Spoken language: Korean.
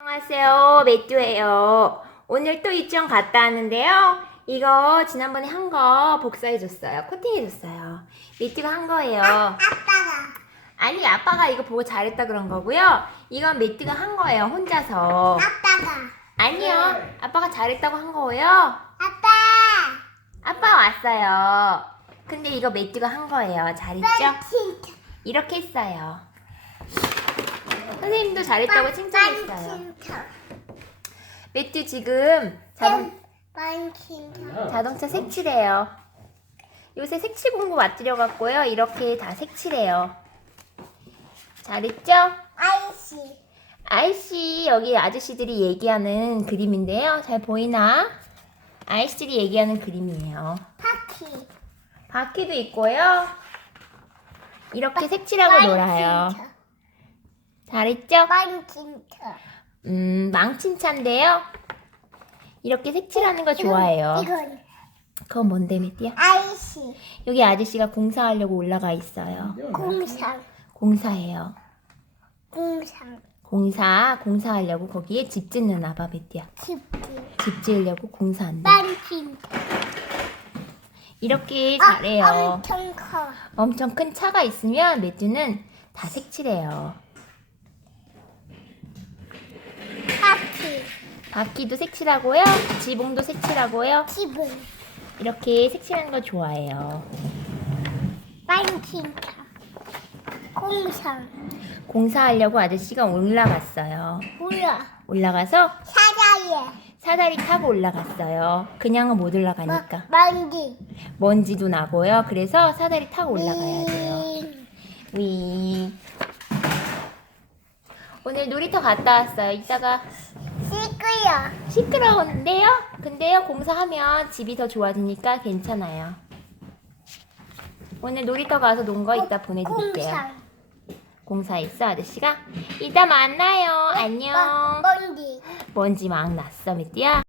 안녕하세요. 매튜예요. 오늘 또 유치원 갔다 왔는데요. 이거 지난번에 한 거 복사해줬어요. 코팅해줬어요. 매튜가 한 거예요. 아빠가 아니, 아빠가 이거 보고 잘했다 그런 거고요. 이건 매튜가 한 거예요. 혼자서. 아빠가 아니요. 아빠가 잘했다고 한 거예요. 아빠 아빠 왔어요. 근데 이거 매튜가 한 거예요. 잘했죠? 진짜 이렇게 했어요. 선생님도 잘했다고 칭찬했어요. 매튜 지금 자동, 자동차 색칠해요. 요새 색칠 공부 맞들여 갖고요. 이렇게 다 색칠해요. 잘했죠? 아이씨 아이씨 여기 아저씨들이 얘기하는 그림인데요. 잘 보이나? 아이씨들이 얘기하는 그림이에요. 파키 바퀴도 있고요. 이렇게 색칠하고 놀아요. 잘했죠? 반 진짜 음, 망친차인데요. 이렇게 색칠하는 거 좋아해요. 이건 그건 뭔데, 메띠야? 아이씨 여기 아저씨가 공사하려고 올라가 있어요. 공상 공사해요. 공상 공사, 공사하려고 거기에 집 짓는 아봐, 메띠야. 집지 집 지으려고 공사한다. 반 진짜 이렇게 아, 잘해요. 엄청 커 엄청 큰 차가 있으면 매주는 다 색칠해요. 파키 바퀴도 색칠하고요. 지붕도 색칠하고요. 집은 이렇게 색칠하는 거 좋아해요. 반 진짜 공상 공사하려고 아저씨가 올라갔어요. 뭐야 올라가서 사자예 사다리 타고 올라갔어요. 그냥은 못 올라가니까. 먼지 먼지도 나고요. 그래서 사다리 타고 올라가야 돼요. 위. 오늘 놀이터 갔다 왔어요. 이따가 시끄요 시끄러운데요? 근데요, 공사하면 집이 더 좋아지니까 괜찮아요. 오늘 놀이터 가서 논 거 이따 보내드릴게요. 공사했어, 아저씨가? 이따 만나요. 안녕. 먼지 먼지 막 났어, 메띠야.